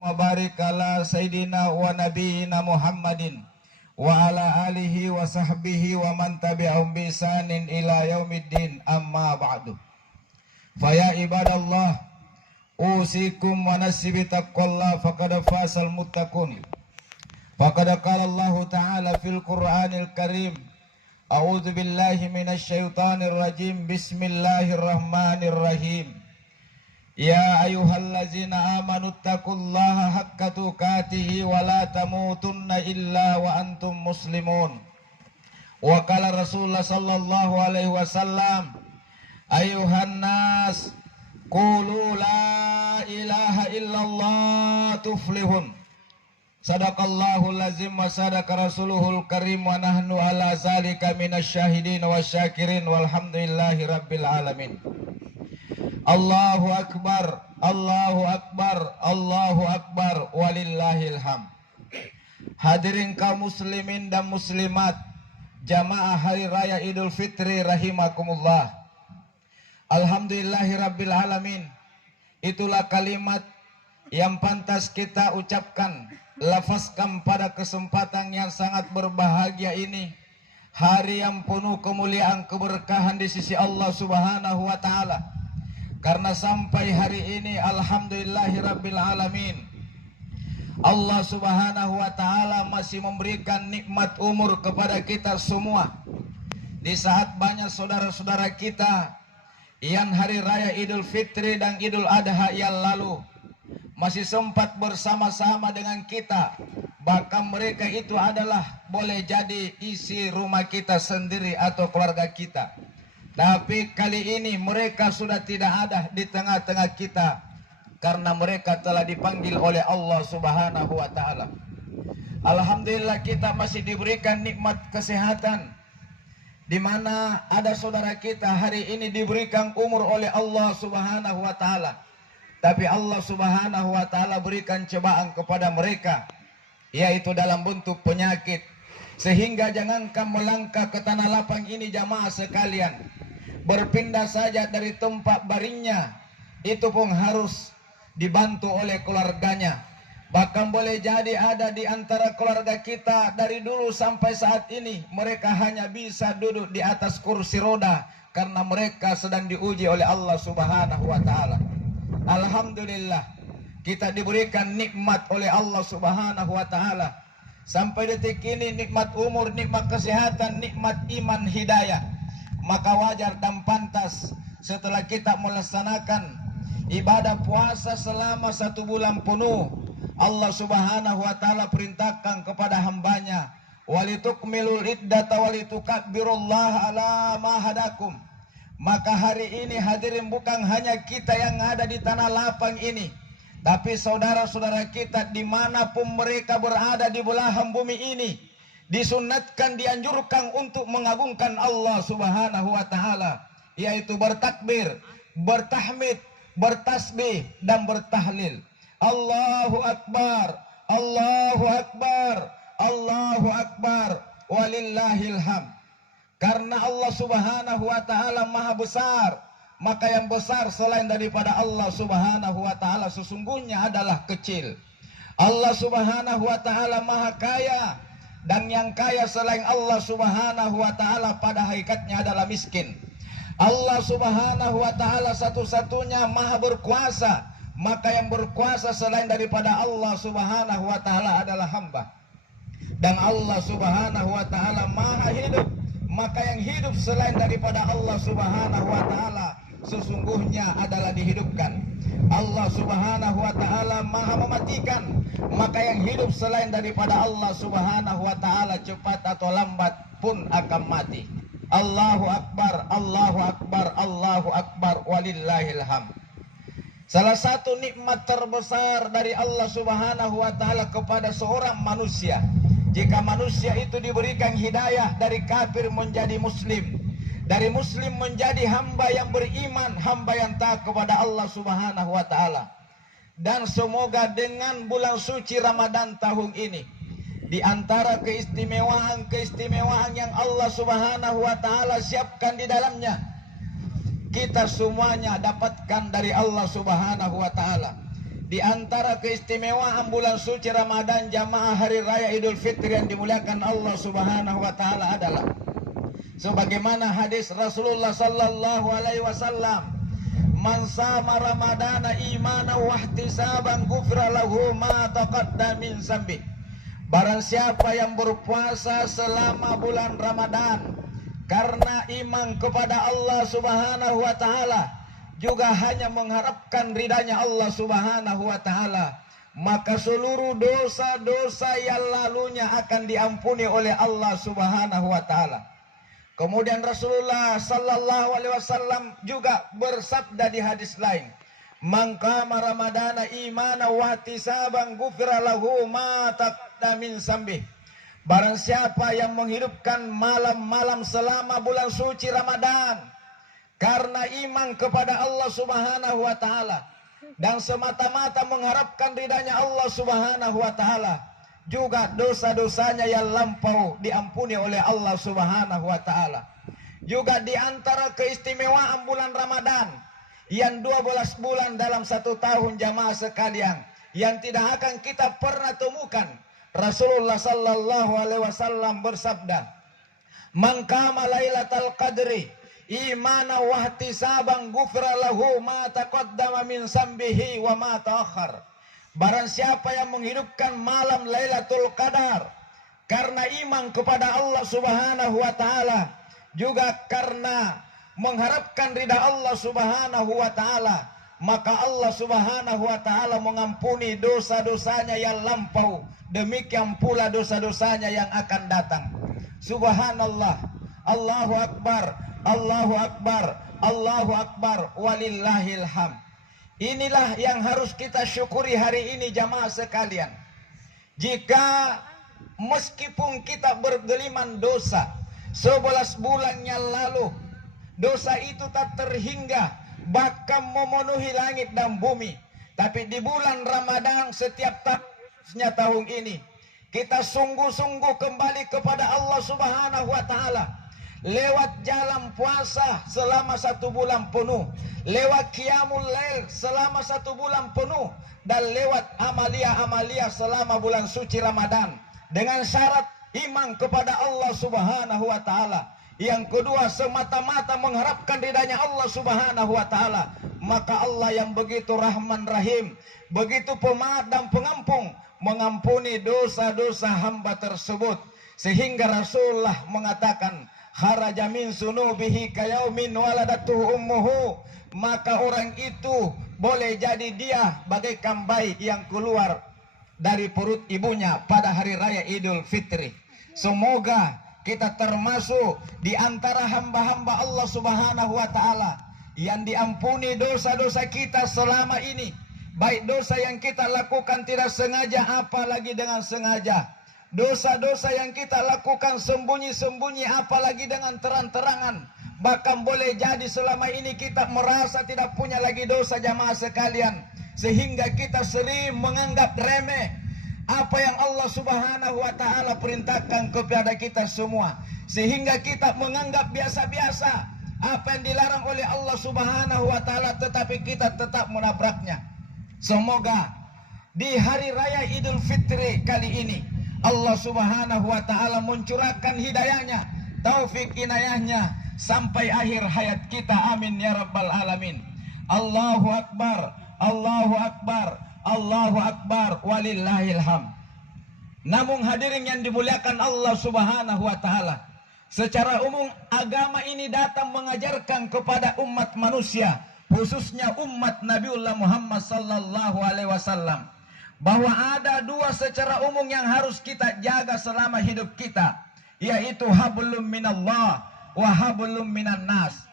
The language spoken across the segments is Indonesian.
Mabarik ala Sayyidina wa Nabiyina Muhammadin wa ala alihi wa sahbihi wa man tabi'ahum bi ihsanin ila yaumiddin, amma ba'du. Faya ibadallah, usikum wa nafsi bi taqwallah faqad fasal muttaqun. Faqad qala Allah ta'ala fil Qur'anil Karim, a'udzu billahi minasy syaithanir rajim, bismillahirrahmanirrahim. Ya ayyuhallazina amanu taqullaha haqqa tuqatih wa la tamutunna illa wa antum muslimun. Wa qala Rasulullah sallallahu alaihi wasallam, ayyuhan nas qulu la ilaha illallah tuflihun. Sadaqallahul lazim wa sadaqa rasuluhul karim wa nahnu ala zalika minasyahidin wasyakirin walhamdulillahi rabbil alamin. Allahu akbar, Allahu akbar, Allahu akbar, walillahil hamd. Hadirin kaum muslimin dan muslimat, jamaah hari raya Idul Fitri rahimakumullah. Alhamdulillahi rabbil alamin. Itulah kalimat yang pantas kita ucapkan, lafazkan pada kesempatan yang sangat berbahagia ini, hari yang penuh kemuliaan keberkahan di sisi Allah Subhanahu wa taala. Karena sampai hari ini alhamdulillahi rabbil alamin, Allah Subhanahu wa taala masih memberikan nikmat umur kepada kita semua. Di saat banyak saudara-saudara kita yang hari raya Idul Fitri dan Idul Adha yang lalu masih sempat bersama-sama dengan kita, bahkan mereka itu adalah boleh jadi isi rumah kita sendiri atau keluarga kita. Tapi kali ini mereka sudah tidak ada di tengah-tengah kita, karena mereka telah dipanggil oleh Allah Subhanahu wa taala. Alhamdulillah kita masih diberikan nikmat kesehatan, di mana ada saudara kita hari ini diberikan umur oleh Allah Subhanahu wa taala. Tapi Allah Subhanahu wa taala berikan cobaan kepada mereka, yaitu dalam bentuk penyakit, sehingga jangankan melangkah ke tanah lapang ini jamaah sekalian, berpindah saja dari tempat baringnya itu pun harus dibantu oleh keluarganya. Bahkan boleh jadi ada di antara keluarga kita dari dulu sampai saat ini mereka hanya bisa duduk di atas kursi roda karena mereka sedang diuji oleh Allah Subhanahu wa taala. Alhamdulillah kita diberikan nikmat oleh Allah Subhanahu wa taala. Sampai detik ini nikmat umur, nikmat kesehatan, nikmat iman, hidayah. Maka wajar dan pantas setelah kita melaksanakan ibadah puasa selama 1 bulan penuh, Allah Subhanahu wa taala perintahkan kepada hambanya, walitukmilul iddata walitukabbirullaha ala ma hadakum. Maka hari ini hadirin bukan hanya kita yang ada di tanah lapang ini, tapi saudara-saudara kita dimanapun mereka berada di belahan bumi ini, disunatkan, dianjurkan untuk mengagungkan Allah Subhanahu wa taala, yaitu bertakbir, bertahmid, bertasbih dan bertahlil. Allahu akbar, Allahu akbar, Allahu akbar, walillahil hamd. Karena Allah Subhanahu wa taala maha besar, maka yang besar selain daripada Allah Subhanahu wa taala sesungguhnya adalah kecil. Allah Subhanahu wa taala maha kaya, dan yang kaya selain Allah Subhanahu wa taala pada hakikatnya adalah miskin. Allah Subhanahu wa taala satu-satunya maha berkuasa, maka yang berkuasa selain daripada Allah Subhanahu wa taala adalah hamba. Dan Allah Subhanahu wa taala maha hidup, maka yang hidup selain daripada Allah Subhanahu wa taala sesungguhnya adalah dihidupkan. Allah Subhanahu wa taala maha mematikan, maka yang hidup selain daripada Allah Subhanahu wa taala cepat atau lambat pun akan mati. Allahu akbar, Allahu akbar, Allahu akbar, walillahil hamd. Salah satu nikmat terbesar dari Allah Subhanahu wa taala kepada seorang manusia, jika manusia itu diberikan hidayah dari kafir menjadi muslim, dari muslim menjadi hamba yang beriman, hamba yang taat kepada Allah Subhanahu wa taala. Dan semoga dengan bulan suci Ramadan tahun ini, di antara keistimewaan-keistimewaan yang Allah Subhanahu wa taala siapkan di dalamnya, kita semuanya dapatkan dari Allah Subhanahu wa taala, di antara keistimewaan bulan suci Ramadan jamaah hari raya Idul Fitri yang dimuliakan Allah Subhanahu wa taala adalah sebagaimana hadis Rasulullah sallallahu alaihi wasallam, "Man sama Ramadana imanan wa ihtisaban ghufira lahu ma taqaddama min zambi." Barang siapa yang berpuasa selama bulan Ramadan karena iman kepada Allah Subhanahu wa taala, juga hanya mengharapkan ridhanya Allah Subhanahu wa taala, maka seluruh dosa-dosa yang lalunya akan diampuni oleh Allah Subhanahu wa taala. Kemudian Rasulullah sallallahu alaihi wasallam juga bersabda di hadis lain, "Man qama Ramadana imanan wa ihtisaban ghufira lahu ma taqaddama min dzambi." Barang siapa yang menghidupkan malam-malam selama bulan suci Ramadan karena iman kepada Allah Subhanahu wa taala dan semata-mata mengharapkan ridhanya Allah Subhanahu wa taala, juga dosa-dosanya yang lampau diampuni oleh Allah Subhanahu wa taala. Juga di antara keistimewaan bulan Ramadan yang 12 bulan dalam satu tahun jamaah sekalian yang tidak akan kita pernah temukan, Rasulullah sallallahu alaihi wasallam bersabda, "Man qama lailatal qadri imanan wa ihtisaban ghufira lahu ma taqaddama min zambihi wa ma ta'akhkhar." Barang siapa yang menghidupkan malam Lailatul Qadar karena iman kepada Allah Subhanahu wa taala, juga karena mengharapkan ridha Allah Subhanahu wa taala, maka Allah Subhanahu wa taala mengampuni dosa-dosanya yang lampau, demikian pula dosa-dosanya yang akan datang. Subhanallah, Allahu Akbar, Allahu Akbar, Allahu Akbar, walillahil hamd. Inilah yang harus kita syukuri hari ini jamaah sekalian. Jika meskipun kita bergeliman dosa 11 bulan yang lalu, dosa itu tak terhingga bahkan memenuhi langit dan bumi, tapi di bulan Ramadan setiap tahun ini kita sungguh-sungguh kembali kepada Allah Subhanahu wa taala lewat jalan puasa selama 1 bulan penuh, lewat qiyamul lail selama 1 bulan penuh, dan lewat amalia-amalia selama bulan suci Ramadan dengan syarat iman kepada Allah Subhanahu wa taala. Yang kedua, semata-mata mengharapkan ridhanya Allah Subhanahu wa taala. Maka Allah yang begitu Rahman Rahim, begitu pemaaf dan pengampun, mengampuni dosa-dosa hamba tersebut, sehingga Rasulullah mengatakan, "Kharaja min sunubihi kayaumin waladatuhu ummuhu." Maka orang itu boleh jadi dia bagaikan bayi yang keluar dari perut ibunya pada hari raya Idul Fitri. Semoga kita termasuk di antara hamba-hamba Allah Subhanahu wa taala yang diampuni dosa-dosa kita selama ini, baik dosa yang kita lakukan tidak sengaja apalagi dengan sengaja, dosa-dosa yang kita lakukan sembunyi-sembunyi apalagi dengan terang-terangan. Bahkan boleh jadi selama ini kita merasa tidak punya lagi dosa jamaah sekalian, sehingga kita sering menganggap remeh apa yang Allah Subhanahu wa taala perintahkan kepada kita semua, sehingga kita menganggap biasa-biasa apa yang dilarang oleh Allah Subhanahu wa taala, tetapi kita tetap menabraknya. Semoga di hari raya Idul Fitri kali ini Allah Subhanahu wa taala mencurahkan hidayahnya, taufik inayahnya sampai akhir hayat kita. Amin ya rabbal alamin. Allahu Akbar, Allahu Akbar, Allahu Akbar, walillahil hamd. Namun hadirin yang dimuliakan Allah Subhanahu wa taala, secara umum agama ini datang mengajarkan kepada umat manusia, khususnya umat Nabiullah Muhammad sallallahu alaihi wasallam, bahwa ada dua secara umum yang harus kita jaga selama hidup kita, yaitu hablum minallah wa hablum minan nas.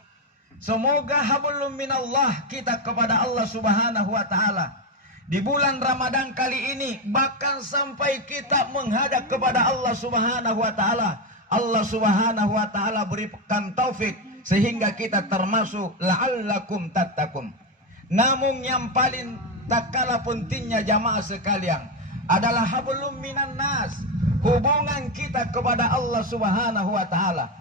Semoga hablum minallah kita kepada Allah Subhanahu wa taala di bulan Ramadan kali ini, bahkan sampai kita menghadap kepada Allah Subhanahu wa taala. Allah Subhanahu wa taala berikan taufik sehingga kita termasuk la'allakum tattaqun. Namun yang paling tak kalah pentingnya jamaah sekalian adalah hablum minan nas, hubungan kita kepada Allah Subhanahu wa taala.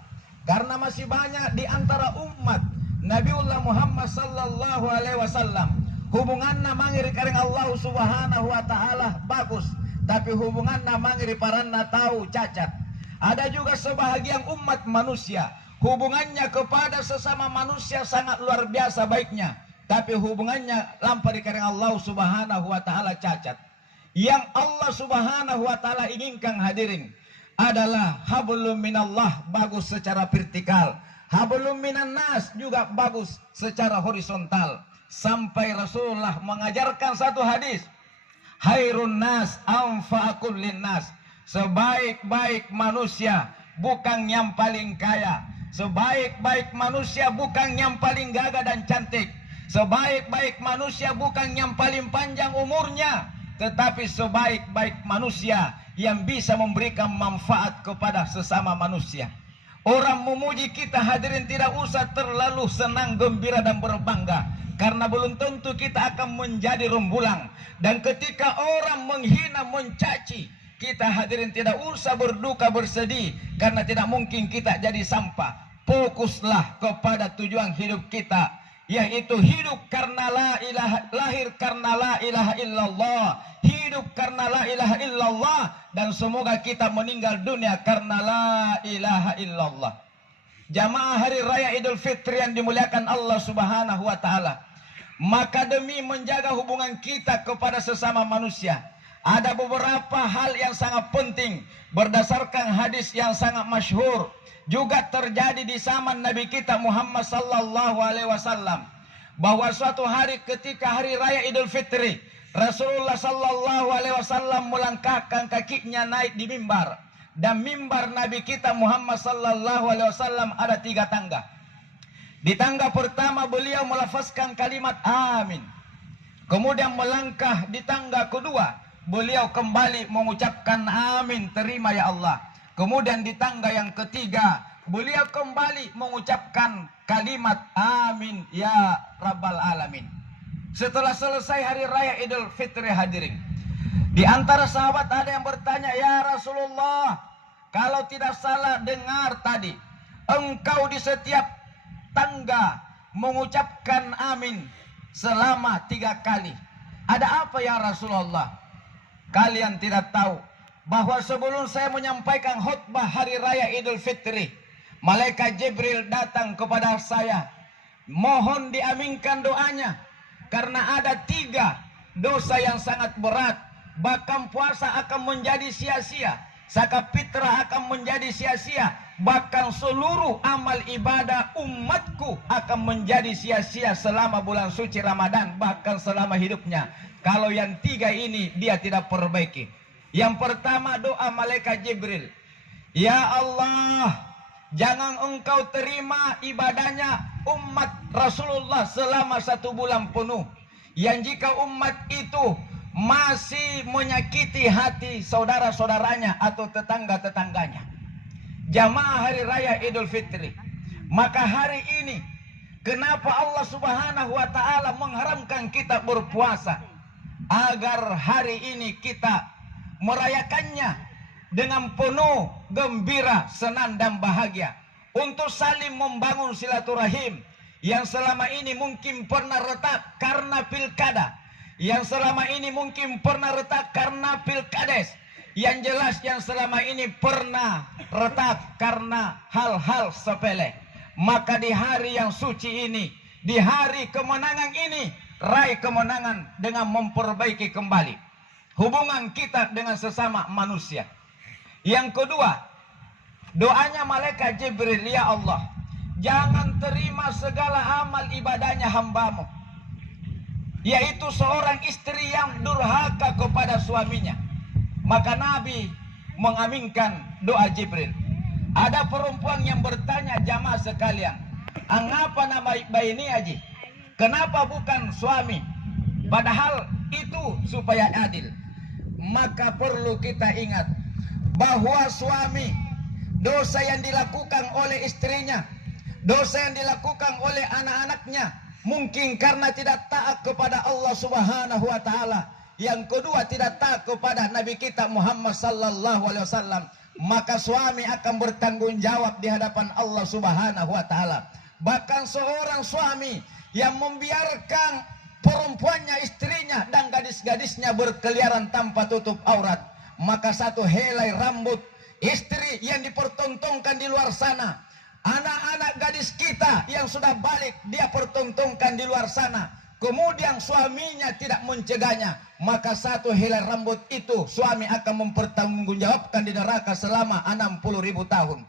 Karena masih banyak di antara umat Nabiullah Muhammad sallallahu alaihi wasallam hubunganna mangiri kareng Allah Subhanahu wa taala bagus, tapi hubunganna mangiri paranna tahu cacat. Ada juga sebahagian umat manusia, hubungannya kepada sesama manusia sangat luar biasa baiknya, tapi hubungannya lampari kareng Allah Subhanahu wa taala cacat. Yang Allah Subhanahu wa taala inginkan hadirin adalah hablum minallah, bagus secara vertikal, hablum minan nas juga bagus secara horizontal. Sampai Rasulullah mengajarkan satu hadis, hairun nas anfa'akum linnas, sebaik-baik manusia bukan yang paling kaya, sebaik-baik manusia bukan yang paling gagah dan cantik, sebaik-baik manusia bukan yang paling panjang umurnya, tetapi sebaik-baik manusia yang bisa memberikan manfaat kepada sesama manusia. Orang memuji kita hadirin tidak usah terlalu senang, gembira dan berbangga, karena belum tentu kita akan menjadi rembulan. Dan ketika orang menghina, mencaci kita hadirin tidak usah berduka bersedih, karena tidak mungkin kita jadi sampah. Fokuslah kepada tujuan hidup kita, yaitu hidup karena lahir karena la ilaha illallah, hidup karena la ilaha illallah, dan semoga kita meninggal dunia karena la ilaha illallah. Jamaah hari raya Idul Fitri yang dimuliakan Allah Subhanahu wa taala, maka demi menjaga hubungan kita kepada sesama manusia, ada beberapa hal yang sangat penting berdasarkan hadis yang sangat masyhur, juga terjadi di zaman Nabi kita Muhammad sallallahu alaihi wasallam, bahwa suatu hari ketika hari raya Idul Fitri, Rasulullah sallallahu alaihi wasallam melangkahkan kakinya naik di mimbar, dan mimbar Nabi kita Muhammad sallallahu alaihi wasallam ada 3 tangga. Di tangga pertama beliau melafazkan kalimat amin. Kemudian melangkah di tangga kedua, beliau kembali mengucapkan amin, terima ya Allah. Kemudian di tangga yang ketiga, beliau kembali mengucapkan kalimat amin ya Rabbal Alamin. Setelah selesai hari raya Idul Fitri hadirin, di antara sahabat ada yang bertanya, ya Rasulullah, kalau tidak salah dengar tadi, engkau di setiap tangga mengucapkan amin selama 3 kali. Ada apa ya Rasulullah? Kalian tidak tahu bahwa sebelum saya menyampaikan khutbah hari raya Idul Fitri, malaikat Jibril datang kepada saya, mohon diaminkan doanya, karena ada 3 dosa yang sangat berat, bahkan puasa akan menjadi sia-sia, zakat fitrah akan menjadi sia-sia, bahkan seluruh amal ibadah umatku akan menjadi sia-sia selama bulan suci Ramadan, bahkan selama hidupnya, kalau yang 3 ini dia tidak perbaiki. Yang pertama doa malaikat Jibril, ya Allah, jangan engkau terima ibadahnya umat Rasulullah selama 1 bulan penuh, yang jika umat itu masih menyakiti hati saudara-saudaranya atau tetangga-tetangganya. Jamaah hari raya Idul Fitri, maka hari ini kenapa Allah Subhanahu wa taala mengharamkan kita berpuasa? Agar hari ini kita merayakannya dengan penuh gembira, senang dan bahagia, untuk saling membangun silaturahim yang selama ini mungkin pernah retak karena pilkada, yang selama ini mungkin pernah retak karena pilkades, yang jelas yang selama ini pernah retak karena hal-hal sepele. Maka di hari yang suci ini, di hari kemenangan ini, raih kemenangan dengan memperbaiki kembali hubungan kita dengan sesama manusia. Yang kedua, doanya malaikat Jibril, ya Allah, jangan terima segala amal ibadahnya hambamu, yaitu seorang istri yang durhaka kepada suaminya. Maka Nabi mengaminkan doa Jibril. Ada perempuan yang bertanya, jamaah sekalian, angapa nama bayi ini aji? Kenapa bukan suami? Padahal itu supaya adil. Maka perlu kita ingat bahwa suami, dosa yang dilakukan oleh istrinya, dosa yang dilakukan oleh anak-anaknya, mungkin karena tidak taat kepada Allah Subhanahu wa taala. Yang kedua, tidak taat kepada Nabi kita Muhammad sallallahu alaihi wasallam. Maka suami akan bertanggung jawab di hadapan Allah Subhanahu wa taala. Bahkan seorang suami yang membiarkan perempuannya, istrinya, dan gadis-gadisnya berkeliaran tanpa tutup aurat, maka satu helai rambut istri yang dipertontonkan di luar sana, anak-anak gadis kita yang sudah balik dia pertontonkan di luar sana, kemudian suaminya tidak mencegahnya, maka satu helai rambut itu suami akan mempertanggungjawabkan di neraka selama 60.000 tahun.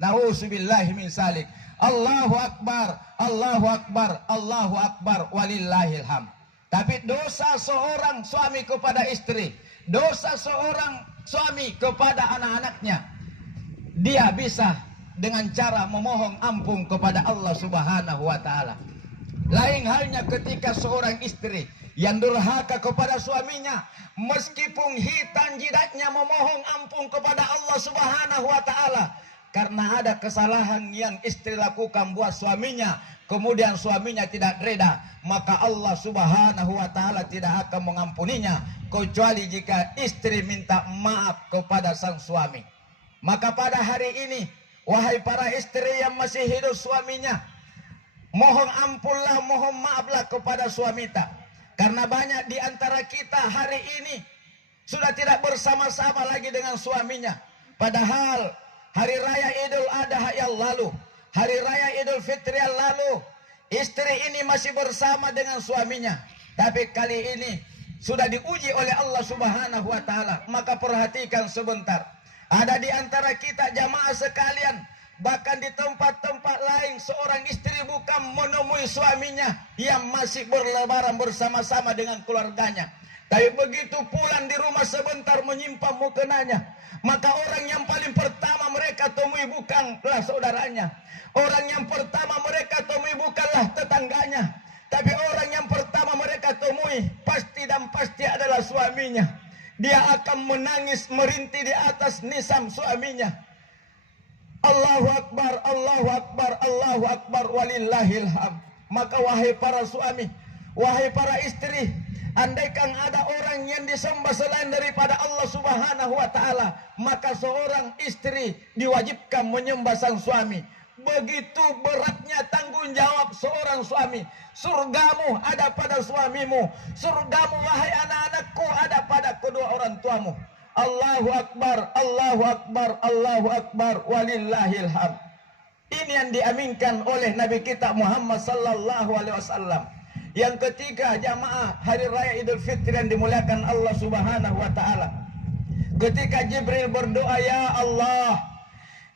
Nauzubillahi min salik. Allahu Akbar, Allahu Akbar, Allahu Akbar, walillahil hamd. Tapi dosa seorang suami kepada istri, dosa seorang suami kepada anak-anaknya, dia bisa dengan cara memohon ampun kepada Allah Subhanahu wa taala. Lain halnya ketika seorang istri yang durhaka kepada suaminya, meskipun hitam jidatnya memohon ampun kepada Allah Subhanahu wa taala karena ada kesalahan yang istri lakukan buat suaminya, kemudian suaminya tidak reda, maka Allah Subhanahu wa taala tidak akan mengampuninya kecuali jika istri minta maaf kepada sang suami. Maka pada hari ini, wahai para istri yang masih hidup suaminya, mohon ampunlah, mohon maaflah kepada suami kita. Karena banyak di antara kita hari ini sudah tidak bersama-sama lagi dengan suaminya. Padahal hari raya Idul Adha yang lalu, hari raya Idul Fitri yang lalu, istri ini masih bersama dengan suaminya. Tapi kali ini sudah diuji oleh Allah Subhanahu wa taala. Maka perhatikan sebentar. Ada di antara kita jamaah sekalian, bahkan di tempat-tempat lain seorang istri bukan menemui suaminya yang masih berlebaran bersama-sama dengan keluarganya, tapi begitu pulang di rumah sebentar menyimpan mukenanya, maka orang yang paling pertama mereka temui bukanlah saudaranya, orang yang pertama mereka temui bukanlah tetangganya, tapi orang yang pertama mereka temui pasti dan pasti adalah suaminya. Dia akan menangis merintih di atas nisam suaminya. Allahu Akbar, Allahu Akbar, Allahu Akbar, walillahil hamd. Maka wahai para suami, wahai para istri, andaikan ada orang yang disembah selain daripada Allah Subhanahu wa taala, maka seorang istri diwajibkan menyembah sang suami. Begitu beratnya tanggung jawab seorang suami. Surgamu ada pada suamimu, surgamu wahai anak-anakku ada pada kedua orang tuamu. Allahu Akbar, Allahu Akbar, Allahu Akbar, walillahil hamd. Ini yang diaminkan oleh Nabi kita Muhammad sallallahu alaihi wasallam. Yang ketiga, jamaah hari raya Idul Fitri yang dimuliakan Allah Subhanahu wa taala. Ketika Jibril berdoa, ya Allah,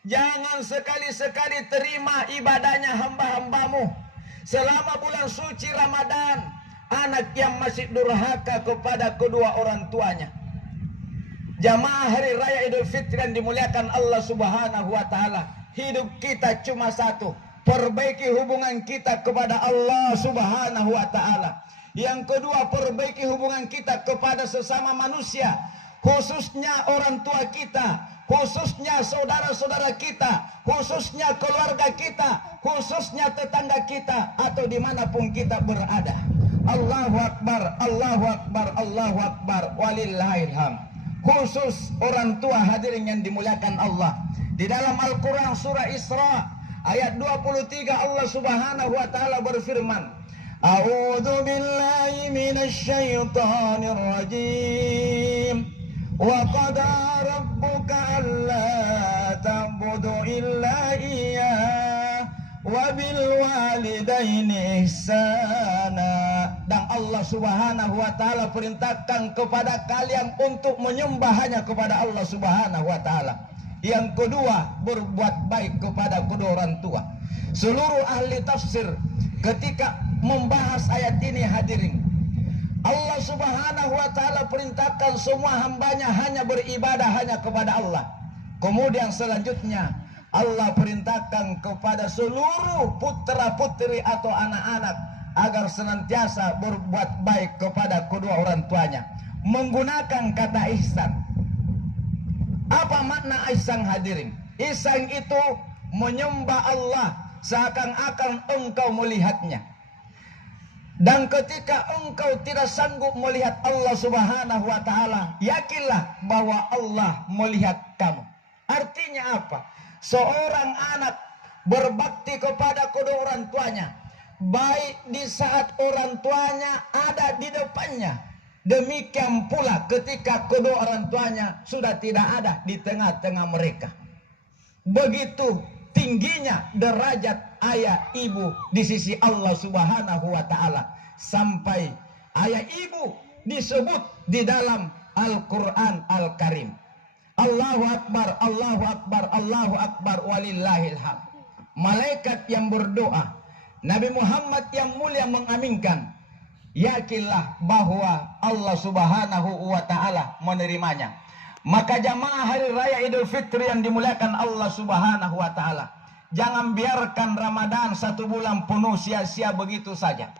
jangan sekali-sekali terima ibadahnya hamba-hambamu selama bulan suci Ramadan, anak yang masih durhaka kepada kedua orang tuanya. Jamaah hari raya Idul Fitri yang dimuliakan Allah Subhanahu wa taala, hidup kita cuma satu, perbaiki hubungan kita kepada Allah Subhanahu wa taala. Yang kedua, perbaiki hubungan kita kepada sesama manusia, khususnya orang tua kita, khususnya saudara-saudara kita, khususnya keluarga kita, khususnya tetangga kita, atau dimanapun kita berada. Allahu Akbar, Allahu Akbar, Allahu Akbar, walillahil hamd. Khusus orang tua hadirin yang dimuliakan Allah. Di dalam Al-Quran surah Isra ayat 23 Allah Subhanahu wa taala berfirman, A'udzu billahi minasy syaithanir rajim. Wa qada rabbuka alla ta'budu illa iyyah wa bil walidaini ihsana. Dan Allah Subhanahu wa taala perintahkan kepada kalian untuk menyembah hanya kepada Allah Subhanahu wa taala. Yang kedua, berbuat baik kepada kedua orang tua. Seluruh ahli tafsir ketika membahas ayat ini hadirin, Allah Subhanahu wa taala perintahkan semua hambanya hanya beribadah hanya kepada Allah. Kemudian selanjutnya Allah perintahkan kepada seluruh putra-putri atau anak-anak agar senantiasa berbuat baik kepada kedua orang tuanya, menggunakan kata ihsan. Apa makna ihsan hadirin? Ihsan itu menyembah Allah seakan-akan engkau melihatnya. Dan ketika engkau tidak sanggup melihat Allah Subhanahu wa taala, yakinlah bahwa Allah melihat kamu. Artinya apa? Seorang anak berbakti kepada kedua orang tuanya, baik di saat orang tuanya ada di depannya, demikian pula ketika kedua orang tuanya sudah tidak ada di tengah-tengah mereka. Begitu tingginya derajat ayah ibu di sisi Allah Subhanahu wa Ta'ala, sampai ayah ibu disebut di dalam Al-Quran Al-Karim. Allahu Akbar, Allahu Akbar, Allahu Akbar, walillahil hamd. Malaikat yang berdoa, Nabi Muhammad yang mulia mengaminkan. Yakinlah bahwa Allah Subhanahu wa Ta'ala menerimanya. Maka jamaah hari raya Idul Fitri yang dimuliakan Allah Subhanahu wa Ta'ala, jangan biarkan Ramadan 1 bulan penuh sia-sia begitu saja.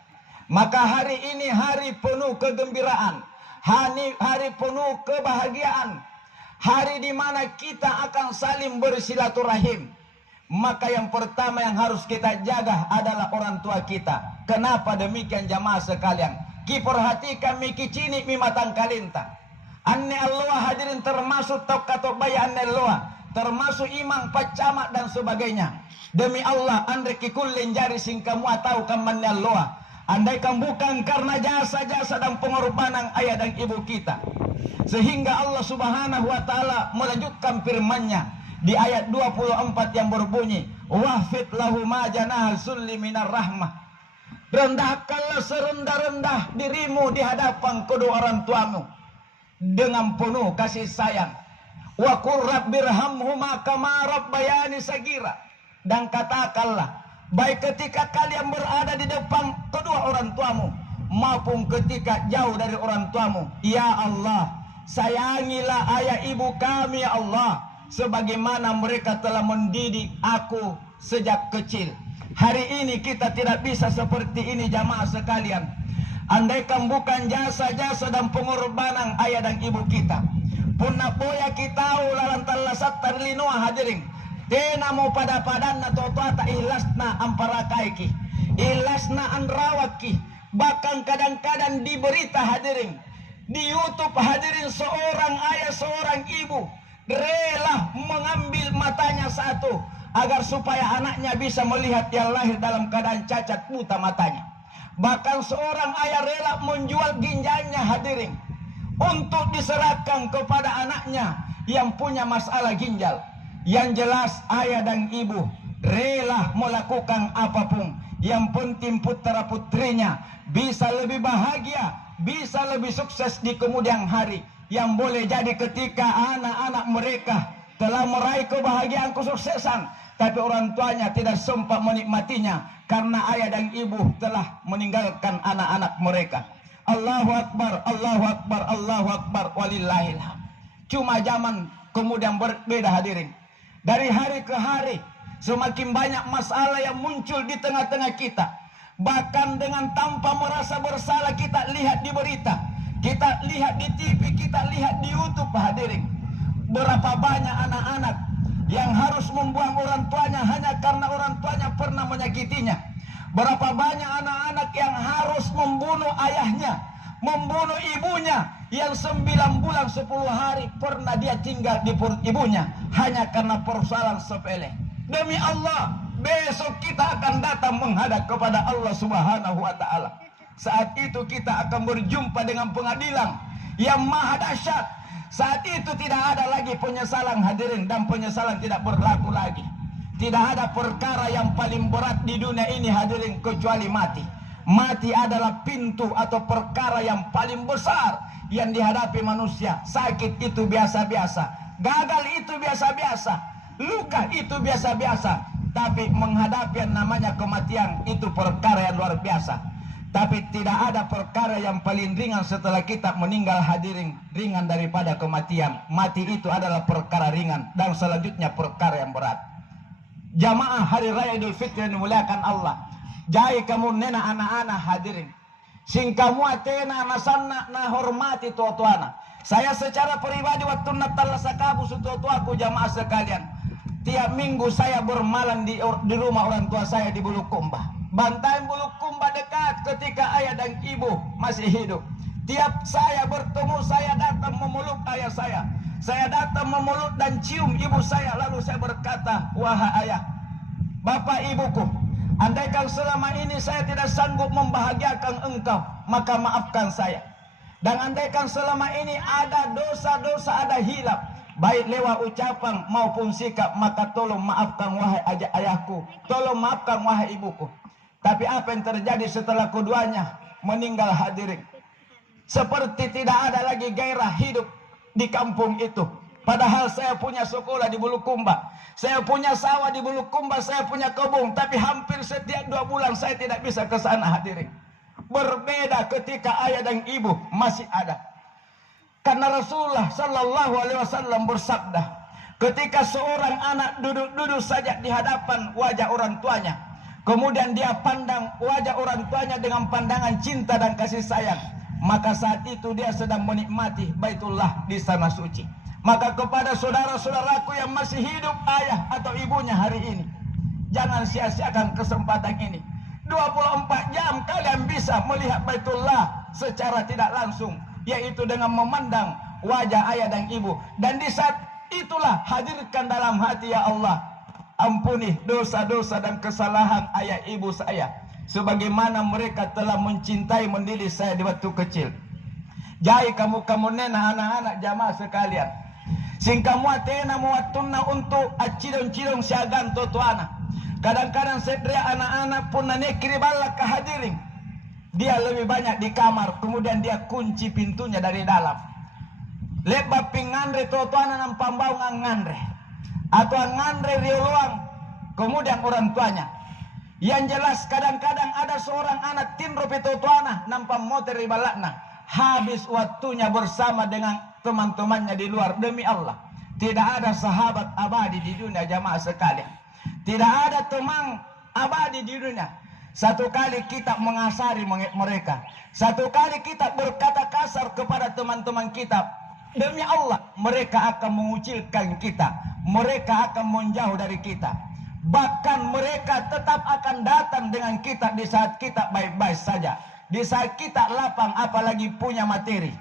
Maka hari ini hari penuh kegembiraan, hari penuh kebahagiaan, hari di mana kita akan saling bersilaturahim. Maka yang pertama yang harus kita jaga adalah orang tua kita. Kenapa demikian jamaah sekalian? Ki perhatikan miki cini mi matang kalinta. Anne Allah hadirin termasuk tokato baya anne Allah, termasuk imam pacamat dan sebagainya. Demi Allah andre ki kullin jari sing kamu atau kaman Allah. Andaikan bukan karena jasa-jasa dan pengorbanan ayah dan ibu kita, sehingga Allah Subhanahu wa Ta'ala melanjutkan firman-Nya di ayat 24 yang berbunyi, wahfid lahu ma janahal sulli minar rahmah. Rendahkanlah serendah-rendah dirimu di hadapan kedua orang tuamu dengan penuh kasih sayang. Wa qur rabbirhamhuma kama rabbayani sagira. Dan katakanlah, baik ketika kalian berada di depan kedua orang tuamu maupun ketika jauh dari orang tuamu, ya Allah, sayangilah ayah ibu kami ya Allah, sebagaimana mereka telah mendidik aku sejak kecil. Hari ini kita tidak bisa seperti ini jamaah sekalian. Andaikan bukan jasa-jasa dan pengorbanan ayah dan ibu kita, punna boya kita lalantan lasat tarlinua hadirin. Tena mau pada-padan na totoata ilasna amparakaiki, ilasna andrawaki. Bahkan kadang-kadang di berita hadirin, di YouTube hadirin, seorang ayah seorang ibu rela mengambil matanya satu agar supaya anaknya bisa melihat yang lahir dalam keadaan cacat buta matanya. Bahkan seorang ayah rela menjual ginjalnya hadirin untuk diserahkan kepada anaknya yang punya masalah ginjal. Yang jelas ayah dan ibu rela melakukan apapun, yang penting putra putrinya bisa lebih bahagia, bisa lebih sukses di kemudian hari. Yang boleh jadi ketika anak-anak mereka telah meraih kebahagiaan kesuksesan, tapi orang tuanya tidak sempat menikmatinya karena ayah dan ibu telah meninggalkan anak-anak mereka. Allahu Akbar, Allahu Akbar, Allahu Akbar, walillahil hamd. Cuma zaman kemudian berbeda hadirin. Dari hari ke hari semakin banyak masalah yang muncul di tengah-tengah kita. Bahkan dengan tanpa merasa bersalah kita lihat di berita, kita lihat di TV, kita lihat di YouTube hadirin. Berapa banyak anak-anak yang harus membuang orang tuanya hanya karena orang tuanya pernah menyakitinya. Berapa banyak anak-anak yang harus membunuh ayahnya, membunuh ibunya yang 9 bulan 10 hari pernah dia tinggal di perut ibunya hanya karena persoalan sepele. Demi Allah, besok kita akan datang menghadap kepada Allah Subhanahu wa Ta'ala. Saat itu kita akan berjumpa dengan pengadilan yang maha dahsyat. Saat itu tidak ada lagi penyesalan hadirin, dan penyesalan tidak berlaku lagi. Tidak ada perkara yang paling berat di dunia ini hadirin kecuali mati. Mati adalah pintu atau perkara yang paling besar yang dihadapi manusia. Sakit itu biasa-biasa, gagal itu biasa-biasa, luka itu biasa-biasa, tapi menghadapi yang namanya kematian itu perkara yang luar biasa. Tapi tidak ada perkara yang paling ringan setelah kita meninggal hadirin, ringan daripada kematian. Mati itu adalah perkara ringan, dan selanjutnya perkara yang berat. Jamaah hari raya Idul Fitri yang dimuliakan Allah, jai kamu nena anak-anak hadirin, sing kamu atena nasanna na hormati tuan-tuana. Saya secara pribadi waktu Natal sakabu suatu-tuaku jamaah sekalian, tiap minggu saya bermalam di rumah orang tua saya di Bulukumba. Bantayan Bulukumba dekat ketika ayah dan ibu masih hidup. Tiap saya bertemu, saya datang memeluk ayah saya. Saya datang memeluk dan cium ibu saya. Lalu saya berkata, wahai ayah, bapak ibuku, Andaikan selama ini saya tidak sanggup membahagiakan engkau, maka maafkan saya. Dan andaikan selama ini ada dosa-dosa, ada hilaf, baik lewat ucapan maupun sikap, maka tolong maafkan wahai ayahku, tolong maafkan wahai ibuku. Tapi apa yang terjadi setelah keduanya meninggal hadirin? Seperti tidak ada lagi gairah hidup di kampung itu. Padahal saya punya sekolah di Bulukumba, saya punya sawah di Bulukumba, saya punya kebun, tapi hampir setiap 2 bulan saya tidak bisa ke sana hadirin. Berbeda ketika ayah dan ibu masih ada. Karena Rasulullah Sallallahu Alaihi Wasallam bersabda, ketika seorang anak duduk-duduk saja di hadapan wajah orang tuanya, kemudian dia pandang wajah orang tuanya dengan pandangan cinta dan kasih sayang, maka saat itu dia sedang menikmati Baitullah di sana suci. Maka kepada saudara-saudaraku yang masih hidup ayah atau ibunya hari ini, jangan sia-siakan kesempatan ini. 24 jam kalian bisa melihat Baitullah secara tidak langsung, yaitu dengan memandang wajah ayah dan ibu. Dan di saat itulah hadirkan dalam hati, ya Allah, ampuni dosa-dosa dan kesalahan ayah ibu saya, sebagaimana mereka telah mencintai mendidik saya di waktu kecil. Jai kamu nena anak-anak jamaah sekalian, singkamu atena muatunna untuk acidong-cidong siagan totuana. Kadang-kadang sedria anak-anak pun nekri balak kehadirin. Dia lebih banyak di kamar, kemudian dia kunci pintunya dari dalam. Lebab pingandre totuana nampang bau ngandre, atau ngandre riuluang, kemudian orang tuanya. Yang jelas kadang-kadang ada seorang anak tinro pitotuana nampang motor ribalakna, habis waktunya bersama dengan teman-temannya di luar. Demi Allah, tidak ada sahabat abadi di dunia jamaah sekalian. Tidak ada teman abadi di dunia. Satu kali kita mengasari mereka, satu kali kita berkata kasar kepada teman-teman kita, demi Allah mereka akan mengucilkan kita, mereka akan menjauh dari kita. Bahkan mereka tetap akan datang dengan kita di saat kita baik-baik saja, di saat kita lapang apalagi punya materi.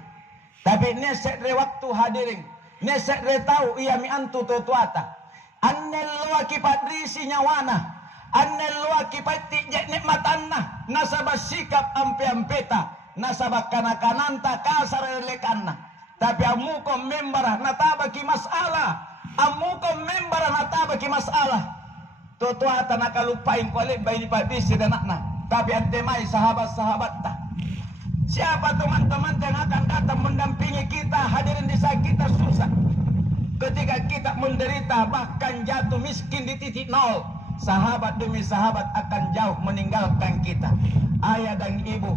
Tapi nesekre waktu hadirin, nesekre tahu ia mi antu totuata. Annel wakipat risi nyawana, annel wakipat tijek nikmatanna, nasabah sikap ampe-ampeta, nasabah kanakananta kasar lekanna. Tapi amuko membara natabaki masalah, amuko membara natabaki masalah. Totuata nakalupain kualib bayi pabisi dan nakna. Tapi antemai sahabat-sahabat tak. Siapa teman-teman yang akan datang mendampingi kita hadirin di saat kita susah, ketika kita menderita bahkan jatuh miskin di titik nol, sahabat demi sahabat akan jauh meninggalkan kita. Ayah dan ibu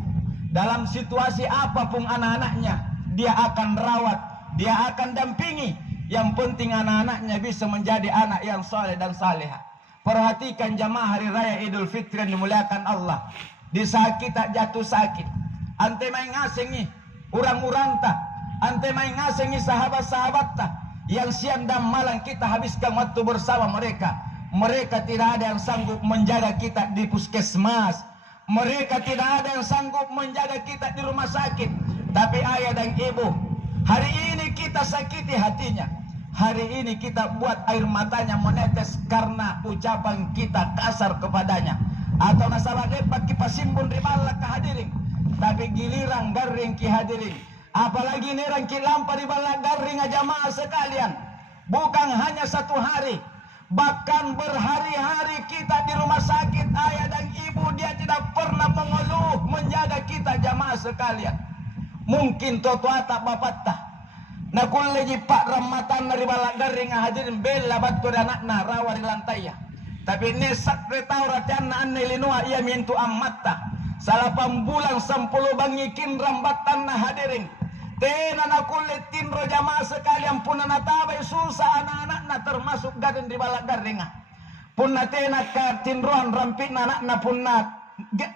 dalam situasi apapun anak-anaknya, dia akan rawat, dia akan dampingi. Yang penting anak-anaknya bisa menjadi anak yang soleh dan salihah. Perhatikan jamaah hari raya Idul Fitri yang dimuliakan Allah. Di saat kita jatuh sakit, ante main ngasengi orang-orang tak, ante main ngasengi sahabat-sahabat tak, yang siang dan malam kita habiskan waktu bersama mereka. Mereka tidak ada yang sanggup menjaga kita di puskesmas, mereka tidak ada yang sanggup menjaga kita di rumah sakit. Tapi ayah dan ibu, hari ini kita sakiti hatinya, hari ini kita buat air matanya menetes karena ucapan kita kasar kepadanya, atau nasabah lepak kipasimbun ribalak kehadirin. Tapi giliran garing ki hadirin, apalagi nerang ki lampa ribalak garing jamaah sekalian, bukan hanya 1 hari, bahkan berhari-hari kita di rumah sakit. Ayah dan ibu dia tidak pernah mengeluh menjaga kita jamaah sekalian. Mungkin totuata bapatah na kulleji pak ramatan dari balak garing hadirin bela batu anakna rawa di lantai ya. Tapi nesak retau ratianna anne linua ia mintu amatta 8 bulan 10 bangikin rambatan na hadirin. Tena na kulit tinro jamaah sekalian pun na tabay susah anak-anakna termasuk garing di balak garing. Pun na tena ka tinroan rampik na anak na pun na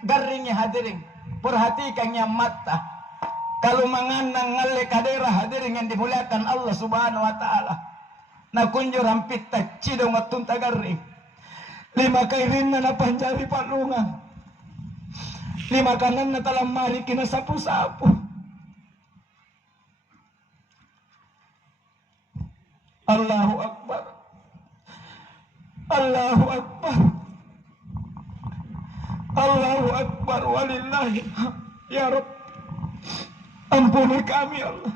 garingnya hadirin. Perhatikannya mata. Kalau mengandang ngale kadera hadirin yang dimuliakan Allah Subhanahu wa taala. Na kunjur rampik ta cidong matun tagaring. 5 kairin na napanjari palungan. 5 kanan na talamari kinasapu-sapu. Allahu Akbar. Allahu Akbar. walillahi. Ya Rabb, ampuni kami Allah.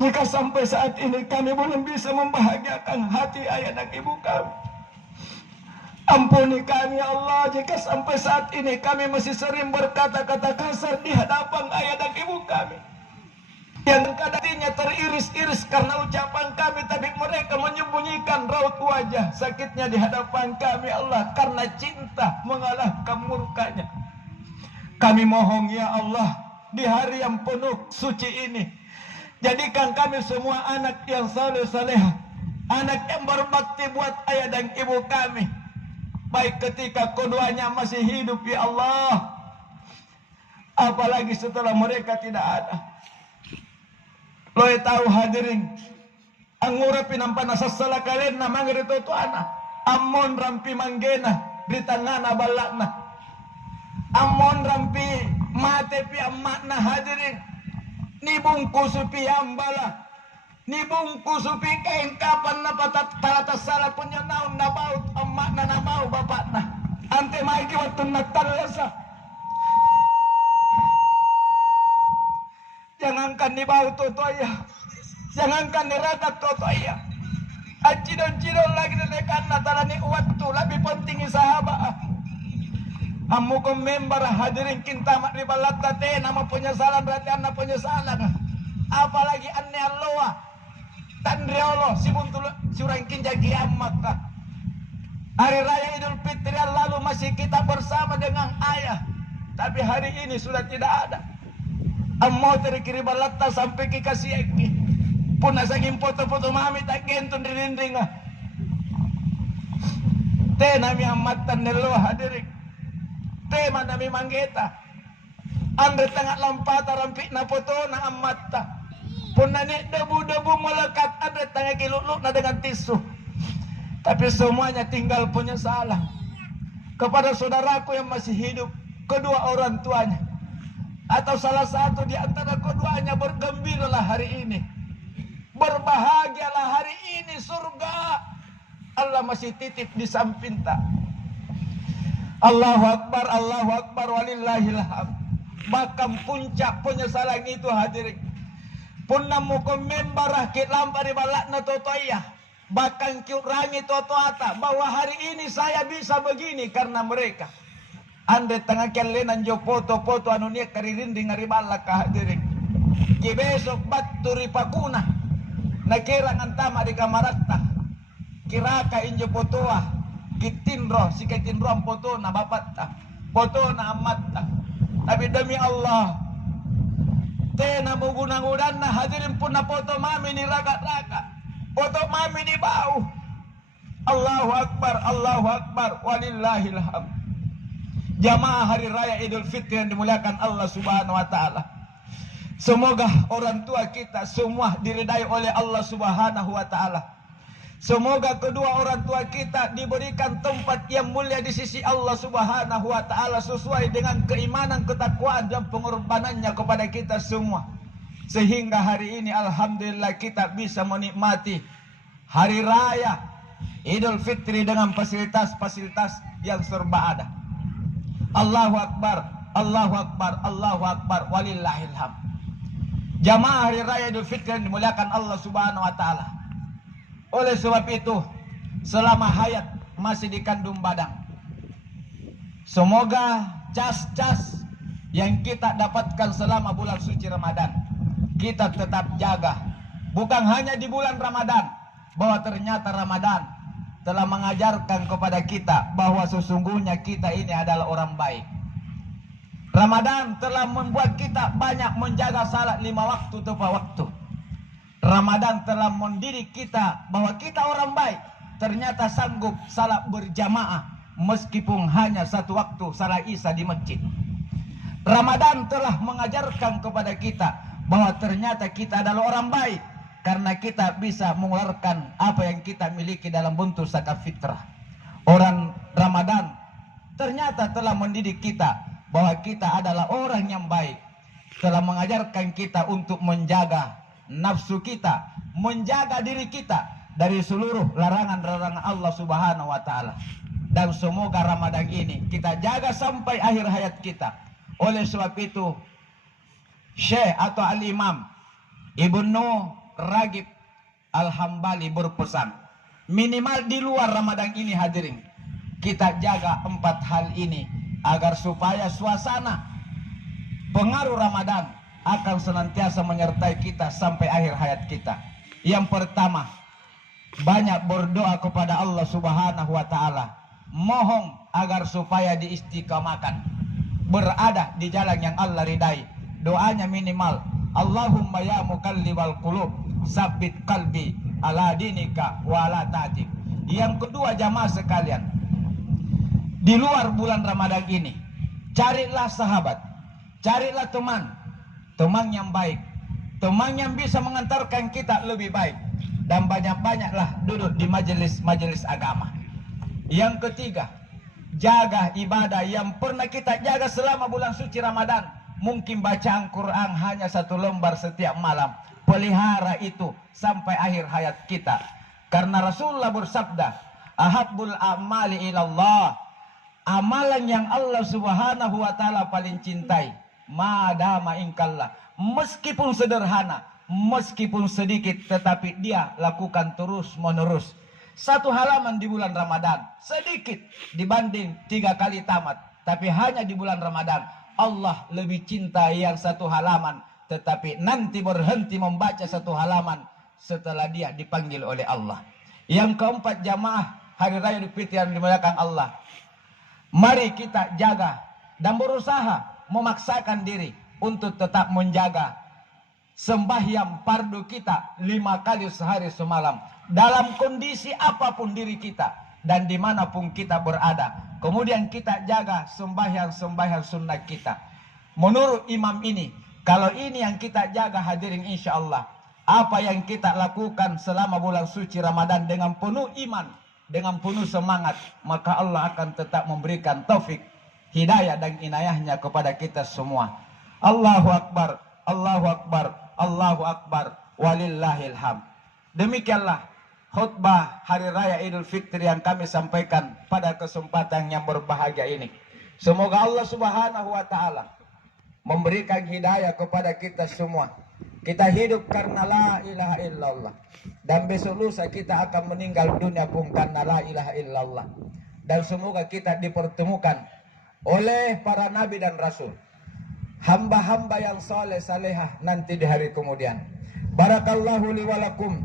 Jika sampai saat ini kami belum bisa membahagiakan hati ayah dan ibu kami. Ampuni kami Allah jika sampai saat ini kami masih sering berkata-kata kasar di hadapan ayah dan ibu kami. Yang kadangnya teriris-iris karena ucapan kami, tapi mereka menyembunyikan raut wajah sakitnya di hadapan kami Allah karena cinta mengalahkan murkanya. Kami mohon ya Allah, di hari yang penuh suci ini, jadikan kami semua anak yang saleh-salehah, anak yang berbakti buat ayah dan ibu kami, baik ketika keduanya masih hidup ya Allah, apalagi setelah mereka tidak ada. Loe tahu hadirin, angura pinampana sasala kalian na mangrito to ana, amon rampi manggena, ritangana balakna, amon rampi mate pi amakna hadirin, nibungkus pi ambala, nibungkus pi kain kapan na patata sala punya naon na baut amakna na mau bapakna, ante maiki waktu natalasa. Jangankan ni bau totoya, jangankan ni rakat totoya, acidon-cidon lagi nekan natala ni waktu lebih penting sahabat. Amu ko member hadirin kinta mak ribalat tate nama penyesalan berarti anak penyesalan. Apalagi anne alloa tan reolo si buntul surang kinja kiamat. Hari raya Idul Fitri yang lalu masih kita bersama dengan ayah, tapi hari ini sudah tidak ada. Ammo terkiri balata sampai ke kasih eki. Puna saking foto-foto mami tak kentun dirinding. Te nami amatan nelo hadirin. Te nami manggeta. Andre tengah lampata rampik na foto na amata. Puna ni debu-debu melekat andre tengah kiluluk na dengan tisu. Tapi semuanya tinggal penyesalan kepada saudaraku yang masih hidup, kedua orang tuanya, atau salah satu di antara keduanya. Bergembiralah hari ini, berbahagialah hari ini, surga Allah masih titip di samping tak. Allahu Akbar, walillahil hamd. Bahkan puncak penyesalan itu hadirin, pun namu komembarah kit lampari balakna totoyah, bahkan kiurangi totoata bahwa hari ini saya bisa begini karena mereka. Ande tengah kelenan jo foto-foto anu nia karirinding ngaribala ka hadirin. Ki besok baturi pakuna nakira ngantama di kamaratta. Kiraka injo fotoa kitinro si kitinro ang foto na bapatta. Foto na amatta. Tapi demi Allah, tena mugunang-udan na hadirin pun na foto mami ni raga-raga. Foto mami di bau. Allahu Akbar, walillahil hamd. Jamaah hari raya Idul Fitri yang dimuliakan Allah Subhanahu wa taala. Semoga orang tua kita semua diridai oleh Allah Subhanahu wa taala. Semoga kedua orang tua kita diberikan tempat yang mulia di sisi Allah Subhanahu wa taala sesuai dengan keimanan, ketakwaan dan pengorbanannya kepada kita semua. Sehingga hari ini alhamdulillah kita bisa menikmati hari raya Idul Fitri dengan fasilitas-fasilitas yang serba ada. Allahu Akbar, walillahil hamd. Jamaah hari raya Idul Fitri yang dimuliakan Allah Subhanahu wa taala. Oleh sebab itu, selama hayat masih dikandung badan, semoga cas-cas yang kita dapatkan selama bulan suci Ramadan kita tetap jaga. Bukan hanya di bulan Ramadan, bahwa ternyata Ramadan telah mengajarkan kepada kita bahwa sesungguhnya kita ini adalah orang baik. Ramadan telah membuat kita banyak menjaga salat 5 waktu tepat waktu. Ramadan telah mendidik kita bahwa kita orang baik, ternyata sanggup salat berjamaah meskipun hanya 1 waktu salat Isya di masjid. Ramadan telah mengajarkan kepada kita bahwa ternyata kita adalah orang baik karena kita bisa mengeluarkan apa yang kita miliki dalam bentuk zakat fitrah. Orang Ramadan ternyata telah mendidik kita bahwa kita adalah orang yang baik, telah mengajarkan kita untuk menjaga nafsu kita, menjaga diri kita dari seluruh larangan-larangan Allah Subhanahu wa taala. dan semoga Ramadan ini kita jaga sampai akhir hayat kita. Oleh sebab itu, Syekh atau Al-Imam Ibnu Ragib Al-Hambali berpesan, minimal di luar Ramadan ini hadirin, kita jaga 4 hal ini agar supaya suasana pengaruh Ramadan akan senantiasa menyertai kita sampai akhir hayat kita. Yang pertama, banyak berdoa kepada Allah Subhanahu wa taala, mohon agar supaya diistiqamahkan, berada di jalan yang Allah ridai. Doanya minimal, Allahumma ya muqallibal qulub, sabbit qalbi ala dinika wa ala ta'atik. Yang kedua jamaah sekalian, di luar bulan Ramadan ini, carilah sahabat, carilah teman yang baik, teman yang bisa mengantarkan kita lebih baik, dan banyak-banyaklah duduk di majelis-majelis agama. Yang ketiga, jaga ibadah yang pernah kita jaga selama bulan suci Ramadan. Mungkin bacaan Quran hanya 1 lembar setiap malam, pelihara itu sampai akhir hayat kita. Karena Rasulullah bersabda, ahabbul a'mali ilallah, amalan yang Allah Subhanahu wa taala paling cintai, madama ingkallah, meskipun sederhana, meskipun sedikit, tetapi dia lakukan terus menerus. 1 halaman di bulan Ramadan sedikit dibanding 3 kali tamat, tapi hanya di bulan Ramadan Allah lebih cinta yang 1 halaman, tetapi nanti berhenti membaca 1 halaman setelah dia dipanggil oleh Allah. Yang keempat jamaah hari raya Idul Fitri yang dimuliakan Allah, mari kita jaga dan berusaha memaksakan diri untuk tetap menjaga sembahyang fardu kita 5 kali sehari semalam, dalam kondisi apapun diri kita dan dimanapun kita berada. Kemudian kita jaga sembahyang sunnah kita. Menurut imam ini, kalau ini yang kita jaga hadirin, insya Allah apa yang kita lakukan selama bulan suci Ramadan dengan penuh iman, dengan penuh semangat, maka Allah akan tetap memberikan taufik, hidayah dan inayahnya kepada kita semua. Allahu Akbar, Allahu Akbar, Allahu Akbar, walillahil hamd. Demikianlah khutbah hari raya Idul Fitri yang kami sampaikan pada kesempatan yang berbahagia ini. Semoga Allah Subhanahu wa taala memberikan hidayah kepada kita semua. Kita hidup karena la ilaha illallah, dan besok lusa kita akan meninggal dunia pun karena la ilaha illallah. Dan semoga kita dipertemukan oleh para nabi dan rasul, hamba-hamba yang saleh salehah nanti di hari kemudian. Barakallahu li wa lakum